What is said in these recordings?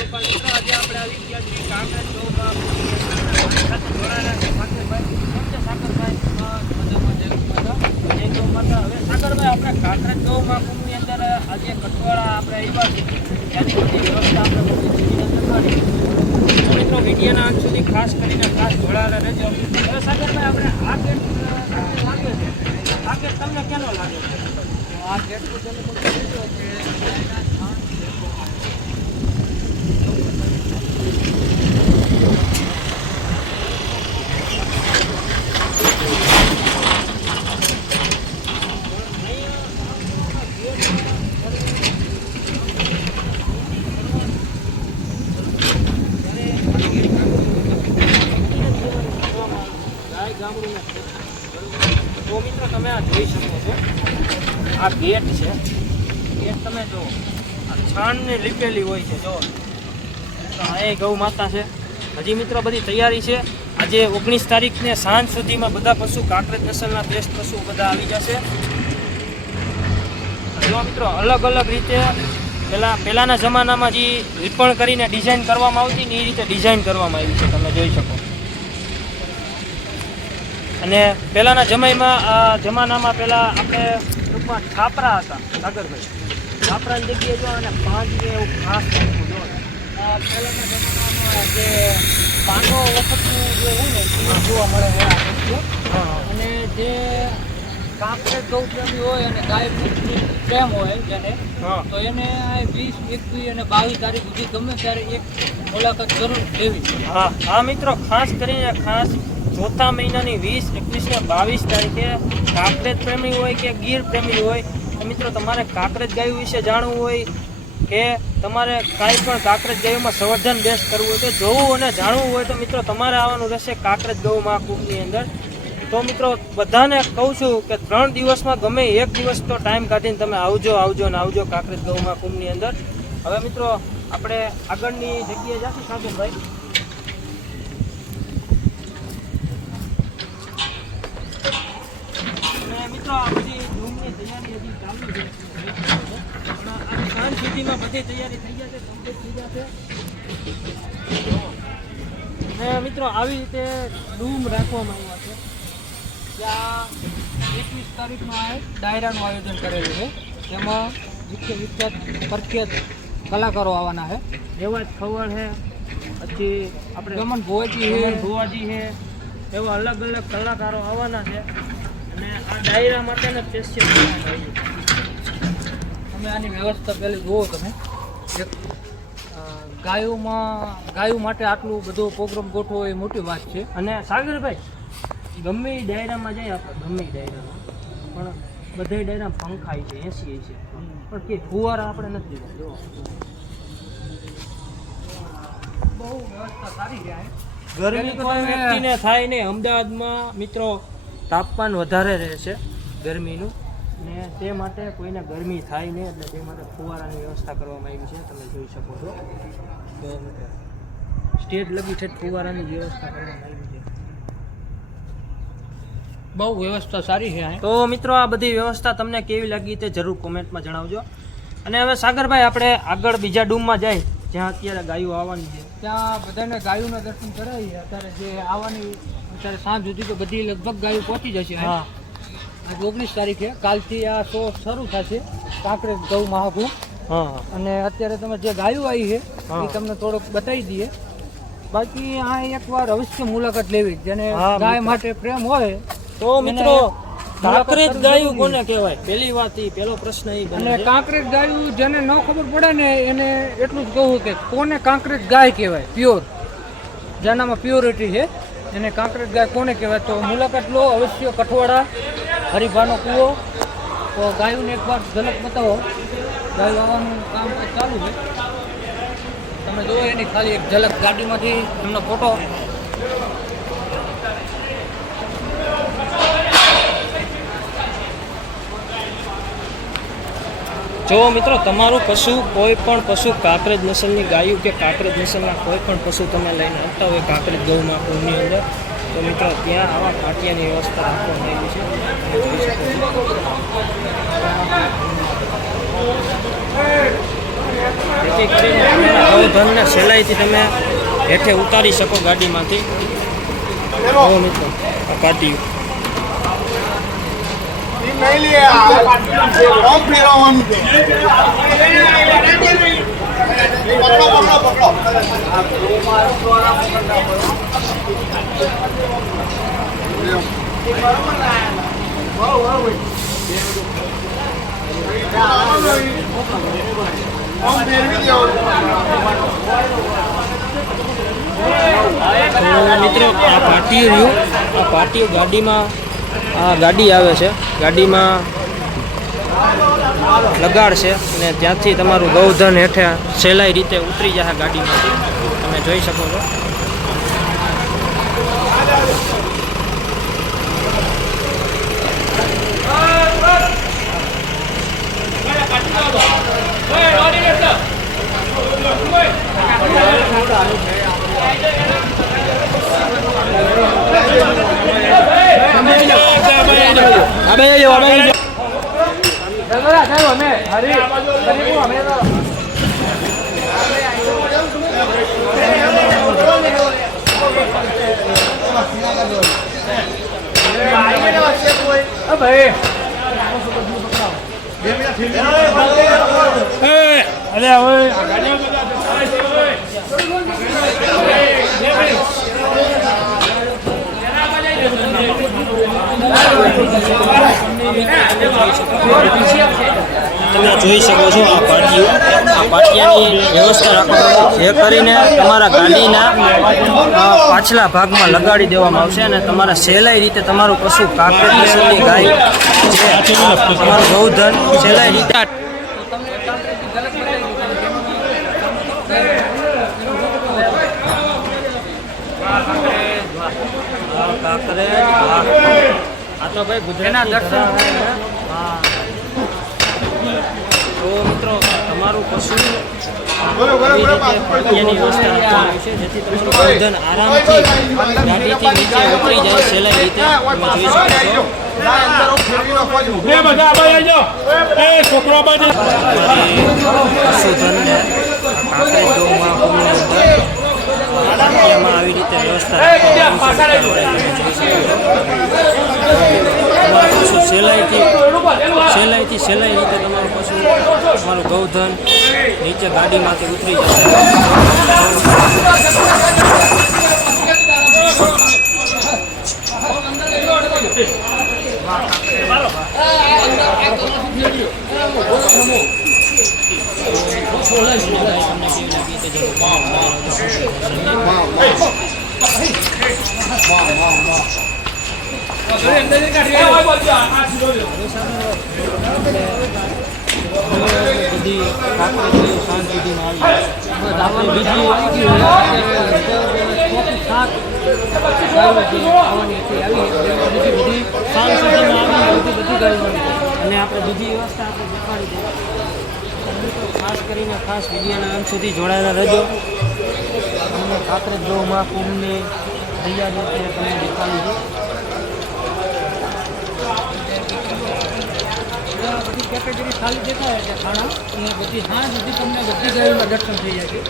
આજે આપણે આવી ગયા છીએ કાંકરેજ ગૌમાં સાથે જોડાયેલા છે સાગરભાઈ. કેમ છે સાગરભાઈ? જય ગૌ માતા. હવે સાગરભાઈ, આપણે કાંકરેજ ગૌમાં કુંભની અંદર આજે કટવાળા આપણે આવ્યા છીએ, ત્યાંની બધી વ્યવસ્થા આપણે બધી કરવાની. મિત્રો વિડીયોના અંત સુધી ખાસ કરીને ખાસ જોડાયેલા રહેજો. હવે સાગરભાઈ, આપણે આ ગેટ લાગે છે, આ ગેટ તમને કેનો લાગે છે? આ ગેટ તો તમે તો મિત્રો તમે આ જોઈ શકો છો, આ ગેટ છે. ગેટ તમે જુઓ, આ છાણને લીપેલી હોય છે. જો અહીં ગૌ માતા છે. હજી મિત્રો બધી તૈયારી છે. આજે 19 તારીખને સાંજ સુધીમાં બધા પશુ કાંકરેજ નસલના બેસ્ટ પશુ બધા આવી જશે. જો મિત્રો અલગ અલગ રીતે પહેલાંના જમાનામાં જે લીપણ કરીને ડિઝાઇન કરવામાં આવતી ને એ રીતે ડિઝાઇન કરવામાં આવી છે, તમે જોઈ શકો. અને પહેલાંના જમાનામાં પહેલાં આપણે ટૂંકમાં છાપરા હતા સાગરભાઈ. છાપરાની જગ્યાએ જો અને પાંચ એવું ખાસ મૂકવું જો. પહેલાંના જમાનામાં જે પાનો વખતનું જે હોય ને એ જોવા મળે છે. અને જે કાંકરેજ ગૌ પ્રેમી હોય અને ગાય પ્રેમ હોય જેને, તો એને 20, 21 અને 22 તારીખ સુધી ગમે ત્યારે એક મુલાકાત જરૂર લેવી. હા મિત્રો, ખાસ કરીને ચોથા મહિનાની 20, 21 ને 22 તારીખે કાંકરેજ પ્રેમી હોય કે ગીર પ્રેમી હોય, તો મિત્રો તમારે કાંકરેજ ગાયો વિશે જાણવું હોય કે તમારે કાંઈ પણ કાંકરેજ ગાયોમાં સંવર્ધન બેસ્ટ કરવું હોય તો જોવું અને જાણવું હોય તો મિત્રો તમારે આવવાનું રહેશે કાંકરેજ ગૌ મહાકુંભની અંદર. તો મિત્રો બધાને કહું છું કે 3 દિવસમાં ગમે એક દિવસ તો ટાઈમ કાઢીને તમે આવજો ને આવજો કાંકરેજ ગૌ મહાકુંભની અંદર. હવે મિત્રો આપણે આગળની જગ્યાએ જઈશું સાગરભાઈ. મિત્રો આ બધી રૂમની તૈયારી હજી ચાલુ છે. સાંજ સુધીમાં બધી તૈયારી થઈ જશે, કમ્પ્લીટ થઈ જશે. અને મિત્રો આવી રીતે રૂમ રાખવામાં આવ્યા છે. ત્યાં 21 તારીખમાં ડાયરાનું આયોજન કરેલું છે. તેમાં વિખ્યાત પ્રખ્યાત કલાકારો આવવાના છે. રેવાજ ખવડ છે, પછી આપણે રમણ ભુવાજી છે, એવા અલગ અલગ કલાકારો આવવાના છે. અને આ ડાયરા માટેના સ્પેશિયલ તમે આની વ્યવસ્થા પહેલી જુઓ. તમે એક ગાયો માટે આટલું બધો પ્રોગ્રામ ગોઠવો એ મોટી વાત છે. અને સાગરભાઈ, ગમે એ ડાયરામાં જાય આપણે, ગમે એ ડાયરામાં પણ બધા ડાયરામાં પંખાય છે, એસી છે, પણ કે ફુવારા આપણે નથી દેવા. જો બહુ વ્યવસ્થા સારી છે. ગરમી કોઈ વ્યક્તિને થાય નહીં. અમદાવાદમાં મિત્રો તાપમાન વધારે રહે છે ગરમીનું, ને તે માટે કોઈને ગરમી થાય નહીં, એટલે તે માટે ફુવારાની વ્યવસ્થા કરવામાં આવી છે. તમે જોઈ શકો છો સ્ટેજ લગી છે, ફુવારાની વ્યવસ્થા કરવામાં આવી છે. બહુ વ્યવસ્થા સારી છે. તો મિત્રો આ બધી વ્યવસ્થા તમને કેવી લાગી તે જરૂર કોમેન્ટમાં જણાવજો. અને હવે સાગરભાઈ, આપણે આગળ બીજા ડૂમમાં જાય જ્યાં અત્યારે ગાયો આવવાની છે, ત્યાં બધાને ગાયોના દર્શન કરાવીએ. અત્યારે જે આવવાની અત્યારે સાંજ સુધી તો બધી લગભગ ગાયો પહોંચી જશે. હા, આજ 19 તારીખે, કાલથી આ શો શરૂ થશે કાંકરેજ ગૌ મહાકુંભ. અને અત્યારે તમે જે ગાયો આવી છે એ તમને થોડોક બતાવી દઈએ. બાકી આ એકવાર અવશ્ય મુલાકાત લેવી. જેને ગાય માટે પ્રેમ હોય તો મિત્રો કાંકરેજ ગાયું કોને કહેવાય? પહેલી વાત એ, પહેલો પ્રશ્ન એ. અને કાંકરેજ ગાયું જેને ન ખબર પડે ને એને એટલું જ કહું કે કોને કાંકરેજ ગાય કહેવાય, પ્યોર, જેનામાં પ્યોરિટી છે, એને કાંકરેજ ગાય કોને કહેવાય. તો મુલાકાત લો અવશ્ય. કઠવાડા હરિભાનો કૂવો. તો ગાયોને એકવાર ઝલક બતાવો. ગાયો આવવાનું કામ ચાલુ છે, તમે જુઓ એની ખાલી એક ઝલક ગાડીમાંથી એમનો ફોટો. જો મિત્રો તમારું પશુ, કોઈ પણ પશુ કાંકરેજ નસલની ગાયું કે કાંકરેજ નસલના કોઈ પણ પશુ તમે લઈને આવતા હોય કાંકરેજ ગૌ મહાકુંભની અંદર, તો મિત્રો ત્યાં આવા પાટિયાની વ્યવસ્થા રાખવામાં આવી છે. જેથી કરીને ગૌધનને સહેલાઈથી તમે હેઠે ઉતારી શકો ગાડીમાંથી. મિત્રો આ ગાડી મિત્રો આ પાટિયું રહ્યું. આ પાટિયું ગાડીમાં આ ગાડી આવે છે, ગાડીમાં લગાડશે અને ત્યાંથી તમારું ગૌધન હેઠે સહેલાઈ રીતે ઉતરી જશે ગાડીમાંથી. તમે જોઈ શકો છો. તમે જોઈ શકો છો આ પાટિયાની વ્યવસ્થા રાખવામાં જે કરીને તમારા ગાડીના પાછલા ભાગમાં લગાડી દેવામાં આવશે અને તમારા સહેલાઈ રીતે તમારું પશુ કાકડી નસલની ગાય જે તમારું ગૌધન સહેલાઈ રીતે આ તો ભાઈ ગુજરાતના દર્શન. તો મિત્રો તમારું પશુ પાટિયાની વ્યવસ્થા રાખવામાં આવશે જેથી તમારું ગૌધન આરામથી ગાડીથી નીચે ઉતરી જાય સહેલાઈ રીતે. તમે જોઈ શકો છો. પશુધનને કાંકરેજ ગૌમાં પાટિયામાં આવી રીતે વ્યવસ્થા તમારું પશુ સહેલાઈથી સહેલાઈ રીતે તમારું પશુ તમારું ગૌધન નીચે ગાડીમાંથી ઉતરી જશે. બધી કાંકરેજ સાંજ સુધીમાં આવી બીજી બધી સાંજ સુધીમાં આવી બધી ગાયો અને આપણે બીજી વ્યવસ્થા આપણે દેખાડી દઈએ. ખાસ કરીને ખાસ વિડીયોના અંત સુધી જોડાયેલા રહેજો. અમને કાંકરેજ ગૌમાં કુંભની તૈયારી તમે દેખાડી છે. બધી કેટેગરી ખાલી દેખાય છે ખાણા અહીંયા બધી હા બધી તમને બધી ગાયોના દર્શન થઈ જાય છે.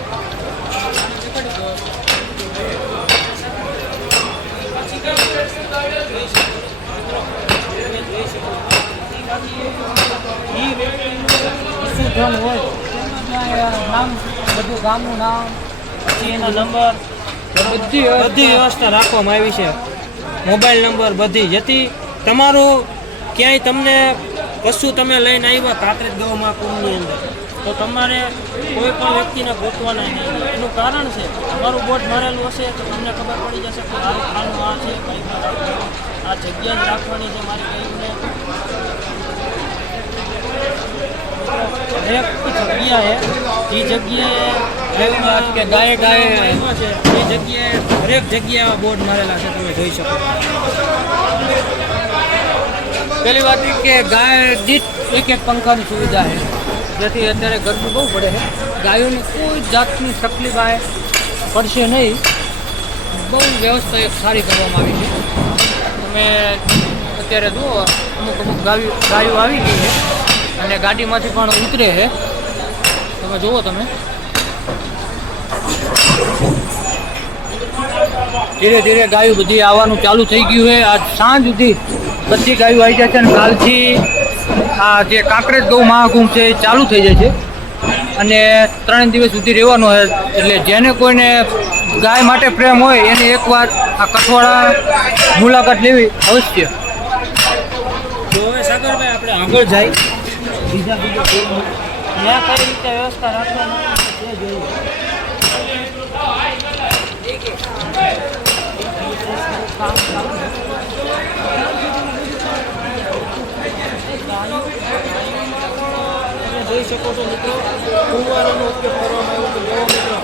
પશુધન હોય નામ બધું ગામનું નામ પછી એના નંબર બધી વ્યવસ્થા રાખવામાં આવી છે. મોબાઈલ નંબર બધી જેથી તમારું ક્યાંય તમને પશુ તમે લઈને આવ્યા કાંકરેજ ગૌમાં કુંભની અંદર તો તમારે કોઈ પણ વ્યક્તિને ગોતવાના નહીં. એનું કારણ છે તમારું બોર્ડ મારેલું હશે તો તમને ખબર પડી જશે કે આ ખાનું આ છે આ જગ્યા જ રાખવાની છે મારી ગાયને. એક જગ્યાએ એ જગ્યાએ કે ગાય છે એ જગ્યાએ હરેક જગ્યાએ બોર્ડ મારેલા છે તમે જોઈ શકો. પહેલી વાત એ કે ગાય દીઠ એક પંખાની સુવિધા છે જેથી અત્યારે ગરમી બહુ પડે છે. ગાયોની કોઈ જાતની તકલીફ આવે પડશે નહીં. બહુ વ્યવસ્થા એક સારી કરવામાં આવી છે. તમે અત્યારે જુઓ અમુક ગાયો આવી ગઈ છે અને ગાડીમાંથી પણ ઉતરે છે. તમે જુઓ તમે ધીરે ધીરે ગાયું બધી આવવાનું ચાલુ થઈ ગયું છે. આજ સાંજ સુધી બધી ગાયો આવી જાય છે અને કાલથી આ જે કાંકરેજ ગૌ મહાકુંભ છે એ ચાલુ થઈ જાય છે અને 3 દિવસ સુધી રહેવાનો છે. એટલે જેને કોઈને ગાય માટે પ્રેમ હોય એને એકવાર આ કઠવાડા મુલાકાત લેવી અવશ્ય. તો હવે સાગરભાઈ આપણે આગળ જાય બીજા ત્યાં કઈ રીતે વ્યવસ્થા રાખવામાં આવે છે તે જોઈએ. જોઈ શકો છો મિત્રો, ફુવારાનો ઉપયોગ કરવામાં આવ્યો છે. મિત્રો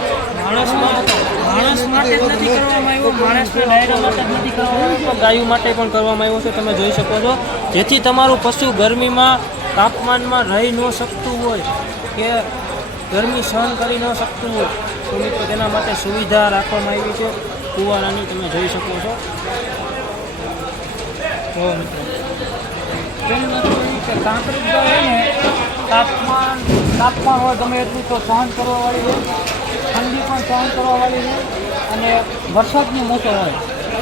માણસ માટે જ નથી કરવામાં આવ્યો, માણસના ડાયરા માટે જ નથી કરવામાં આવ્યો, ગાયો માટે પણ કરવામાં આવ્યો છે. તમે જોઈ શકો છો જેથી તમારું પશુ ગરમીમાં તાપમાનમાં રહી ન શકતું હોય કે ગરમી સહન કરી ન શકતું હોય તો મિત્રો તેના માટે સુવિધા રાખવામાં આવી છે ફુવારાની. તમે જોઈ શકો છો. તો મિત્રો કેમ નથી કે કાંકરેજ ગાય ને તાપમાન હોય ગમે એટલું તો સહન કરવાવાળી હોય, ઠંડી પણ સહન કરવાવાળી છે અને વરસાદની મોસમ હોય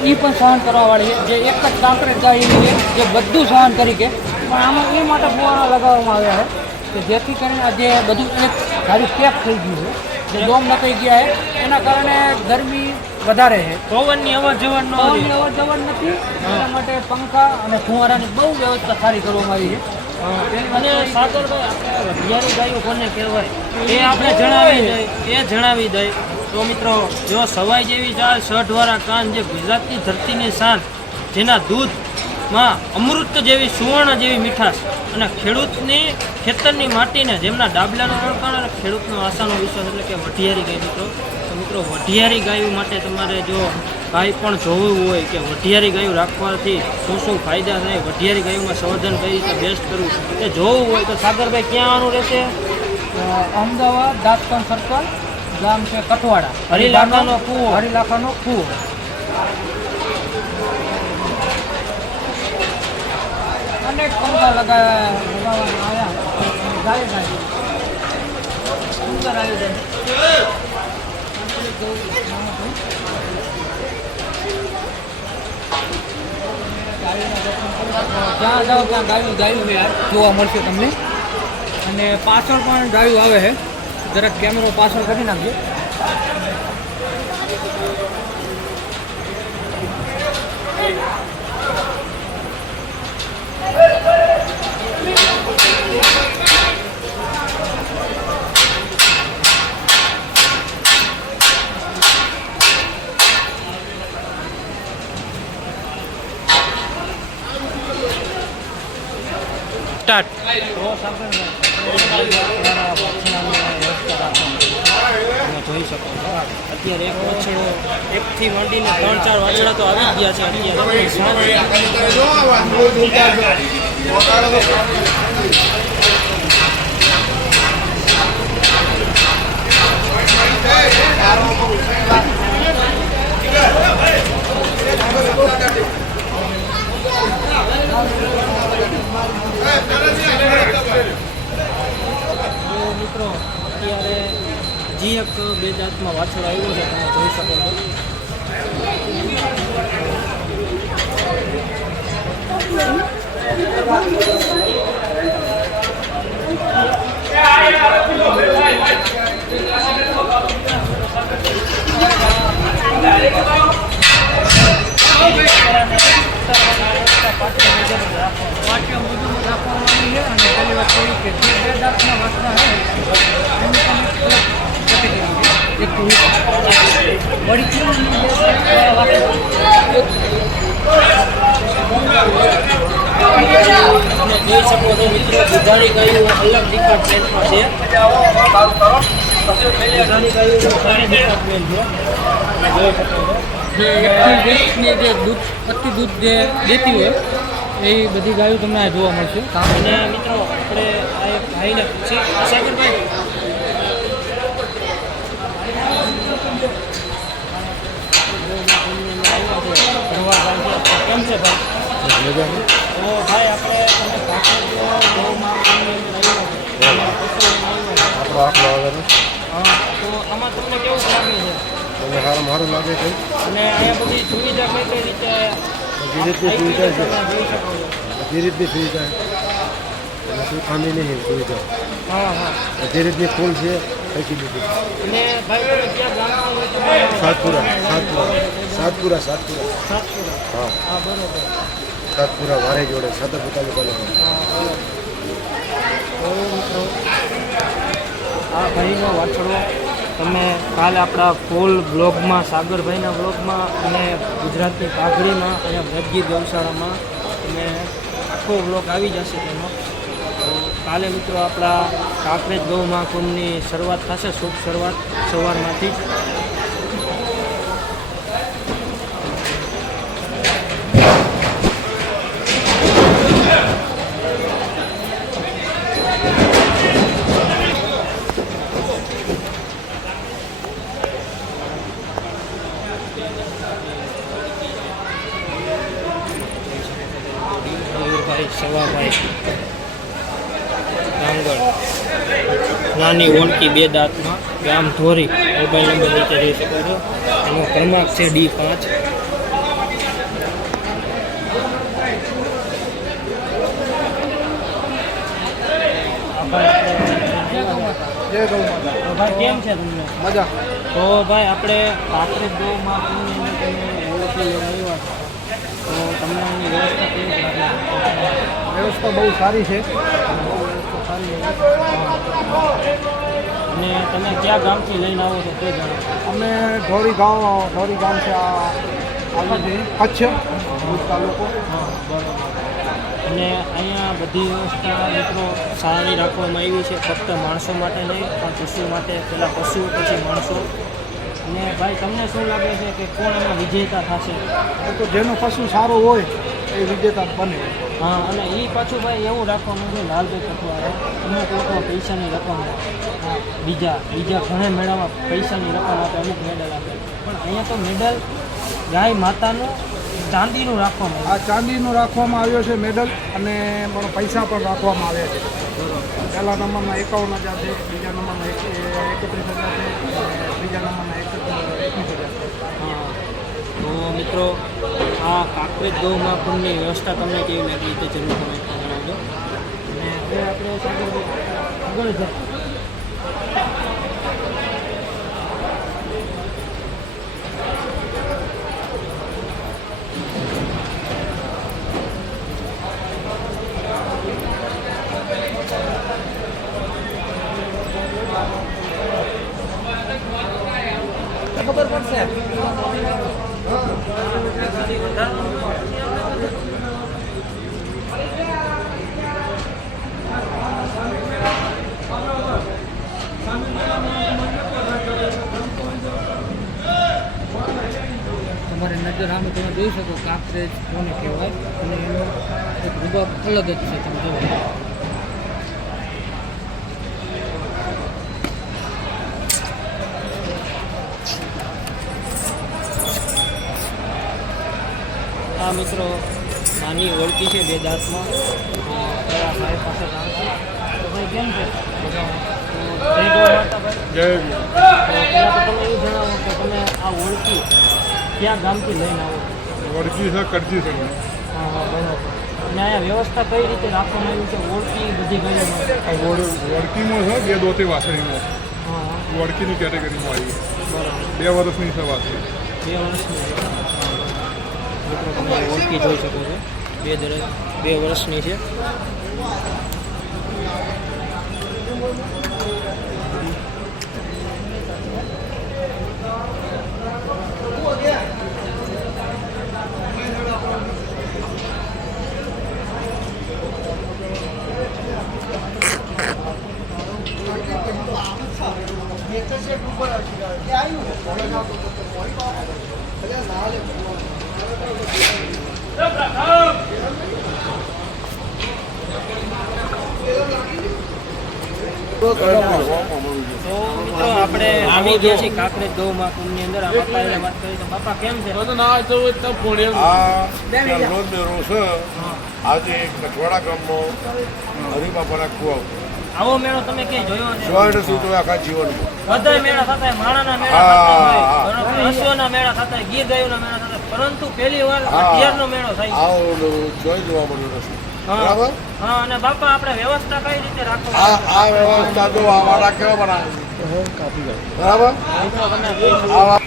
એ પણ સહન કરવાવાળી છે. જે એક જ કાંકરેજ ગાય એવી છે જે બધું સહન કરી કે, પણ આમાં એ માટે ફુવારા લગાવવામાં આવ્યા છે કે જેથી કરીને જે બધું એક સારું પેક થઈ ગયું છે, જે ડોમ નકાઈ ગયા છે એના કારણે ગરમી વધારે છે. પવનની અવર જવર નથી, એના માટે પંખા અને ફુવારાની બહુ વ્યવસ્થા સારી કરવામાં આવી છે. અને સાગરભાઈ આપણે વઢિયારી ગાયો કોને કહેવાય એ આપણે જણાવી દઈએ તો મિત્રો જો સવાઈ જેવી ચાલ, સઢવાળા કાન, જે ગુજરાતની ધરતીની શાન, જેના દૂધમાં અમૃત જેવી સુવર્ણ જેવી મીઠાશ અને ખેડૂતની ખેતરની માટીને જેમના ડાબલાનો ઓળખાણ અને ખેડૂતનો આશાનો વિશ્વાસ એટલે કે વઢિયારી ગાય. મિત્રો વઢિયારી ગાયો માટે તમારે જો કાંઈ પણ જોવું હોય કે વઢિયારી ગાયું રાખવાથી શું ફાયદા થાય, વઢિયારી ગાયોમાં સંવર્ધન કઈ રીતે બેસ્ટ કરવું એ જોવું હોય તો સાગરભાઈ ક્યાં આવવાનું રહેશે? અમદાવાદ દાંતણ સર્કલ, ગામ છે કઠવાડા, હરિલાખાનો કૂવો. અનેક પંખા લગાવવામાં આવ્યા. સુંદર આયોજન. જ્યાં જાઓ ત્યાં ગાયું જોવા મળશે તમને. અને પાછળ પણ ગાયું આવે છે. જરાક કેમેરો પાછળ કરી નાખજો. સ્ટાર્ટ. જોઈ શકો છો અત્યારે એક વાછડો, એકથી માંડીને 3-4 વાછડા તો આવી ગયા છે મિત્રો. અત્યારે હજી એક 2 જાતમાં વાછડો આવ્યો છે, તમે જોઈ શકો છો. પાટીઓ બધું રાખવાની છે. અને પહેલી વાત એવી કે જે 2 દાંતના વાસણા છે તમે જોઈ શકો છો મિત્રો, દુધાળી ગાયો અલગ ડિપાર્ટમેન્ટમાં છે. દુધાળી ગાયો ડિપાર્ટમેન્ટ છે. જે 1 જે દૂધ જે દેતી હોય એ બધી ગાયો તમને જોવા મળશે. અને મિત્રો આપણે આ એક ભાઈને પૂછી સાગરભાઈ, કેમ છે ભાઈ? તો ભાઈ આપણે તમે તો આમાં તમને કેવું મને સારું લાગે છે. અને અહીંયા બધી સુવિધા કઈ કઈ રીતે બધી રીતની સુવિધા છે. તમે જોઈ શકો છો. બધી રીતની સુવિધા એમાં કોઈ ખામી નહીં સુવિધા. હા હા. બધી રીતની ફૂલ છે ફેસિલિટી. અને ભાઈ તમે ક્યાં ગામમાં સાતપુરા. સાતપુરા. હા હા બરોબર. સાતપુરા વારે જોડે સાતપુરા તાલુકાના. હા બરોબર. તો મિત્રો આ ભાઈનો વાછડો તમે કાલે આપણા ફૂલ બ્લોગમાં સાગરભાઈના બ્લોગમાં અને ગુજરાતની પાઘડીમાં અહીંયા ભેદગી ગૌશાળામાં તમે આખો બ્લોગ આવી જશે તેનો. તો કાલે મિત્રો આપણા કાંકરેજ ગૌ મહાકુંભની શરૂઆત થશે, શુભ શરૂઆત સવારમાંથી જ. મયુરભાઈ સવાભાઈ ડાંગર નાની ઓળખી 2 દાંતમાં ગામ ધોરી મોબાઈલ નંબર રીતે જોઈ શકો છો. એનો ક્રમાંક છે D5. ભાઈ કેમ છે તમને? મજા. તો ભાઈ આપણે કાંકરેજ ગૌમાં તમે ઓળખી લેવા આવ્યા છો. તો તમને એની વ્યવસ્થા કેવી લાગે? વ્યવસ્થા બહુ સારી છે. અને તમે કયા ગામથી લઈને આવો છો તે જણાવો. અમે ઢોરી ગામ છે આ કચ્છ ભુજ તાલુકો. હા બરાબર. અને અહીંયા બધી વ્યવસ્થા મિત્રો સારી રાખવામાં આવી છે, ફક્ત માણસો માટે નહીં પણ પશુ માટે. પહેલાં પશુ પછી માણસો. અને ભાઈ તમને શું લાગે છે કે કોણ એમાં વિજેતા થશે? તો જેનો પશુ સારો હોય એ વિજેતા બને. હા, અને એ પાછું ભાઈ એવું રાખવાનું છે લાલભાઈ પટવાળે અમુક લોકો પૈસાની રકમ બીજા ઘણા મેળામાં પૈસાની રકમ આપે, અમુક મેડલ આપે. પણ અહીંયા તો મેડલ ગાય માતાનું ચાંદીનું રાખવામાં આ ચાંદીનો રાખવામાં આવ્યો છે મેડલ, અને પણ પૈસા પણ રાખવામાં આવ્યા છે. પહેલા નંબરમાં 51,000 છે, બીજા નંબરમાં 31,000 છે, ત્રીજા નંબરમાં 21,000 છે. હા. તો મિત્રો આ કાંકરેજ ગૌ મહાકુંભની વ્યવસ્થા તમને કેવી લાગી તે જરૂર કમેન્ટમાં જણાવજો. અને હવે આપણે આગળ જઈએ. ખબર પડશે. તમારી નજર સામે તમે જોઈ શકો કાંકરેજ કોને કહેવાય, અને એનો એક રૂબાબ અલગ જ છે. તમે જોવો. આ મિત્રો નાની ઓળખી છે 2 દાંતમાં. ભાઈ પાસે જાણ છે. તો ભાઈ કેમ છે? પહેલાં તો તમે એવું જણાવો કે તમે આ ઓળખી ક્યાં ગામથી લઈને આવો? વડકી છે, કરજી છે. હા હા બરાબર. અને અહીંયા વ્યવસ્થા કઈ રીતે રાખવામાં આવી છે? ઓળખી બધી ગઈ વડકીમાં છે 2 દોતી વાસળીમાં. હા વડકીની કેટેગરીમાં આવી. બરાબર. 2 વર્ષની છે વાસળી. 2 વર્ષની મિત્રો તમે ઓળખી જોઈ શકો છો. 2 વર્ષની છે. તો મિત્રો આપણે આવી ગયા છીએ કાંકરેજ ગૌ મહાકુંભની અંદર. આ બાપા એને વાત કરી તો બાપા કેમ છે? આજે કઠવાડા ગામમાં હરિબાપાના કુવા આવો મેળો તમે ક્યાંય જોયો નથી. જોઈને શું તો આખા જીવનમાં બધાય મેળા થતા હોય, માણાના મેળા હા, થતા હોય, હા. બરોબર, અશ્વના મેળા થતા હોય, ગીર ગાયોના મેળા થતા હોય, પરંતુ પહેલી વાર હા. અગિયારનો મેળો થાય છે. આવો જોઈ જોવા મળ્યું નથી હા. બરાબર હા, અને બાપા આપણે વ્યવસ્થા કઈ રીતે રાખો આ વ્યવસ્થા જો આ વાળા કેવા બનાવે બરાબર આ વા-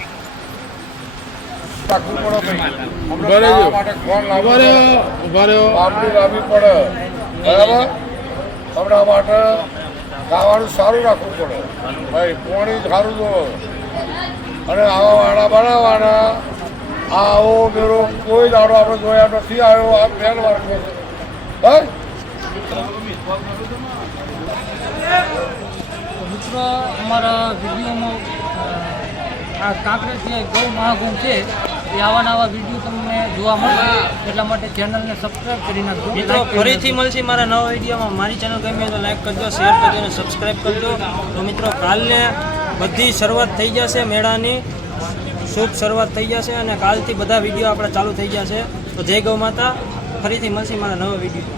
રાખવું પડે ભાઈ. અમને ખાવા માટે ખોળ લાવવું પાપડી લાવવી પડે બરાબર આપણા માટે ખાવાનું સારું રાખવું પડે ભાઈ પાણી સારું જો અને આવા વાળા બનાવવાના આવો મેળો કોઈ દાડો આપણે જોયા નથી આવ્યો આ પહેલ વાર છે ભાઈ મિત્રો અમારા વિડીયોમાં આ કાંકરેજ જે ગૌ મહાકુંભ છે એ આવા નવા વિડીયો તમને જોવા મળે એટલા માટે ચેનલને સબસ્ક્રાઈબ કરી નાખજો. મિત્રો ફરીથી મળશે મારા નવા વિડીયોમાં. મારી ચેનલ ગમે તો લાઈક કરજો, શેર કરજો અને સબસ્ક્રાઈબ કરજો. તો મિત્રો કાલને બધી શરૂઆત થઈ જશે મેળાની, શુભ શરૂઆત થઈ જશે અને કાલથી બધા વિડીયો આપણે ચાલુ થઈ જશે. તો જય ગૌ માતા. ફરીથી મળશે મારા નવા વિડીયો.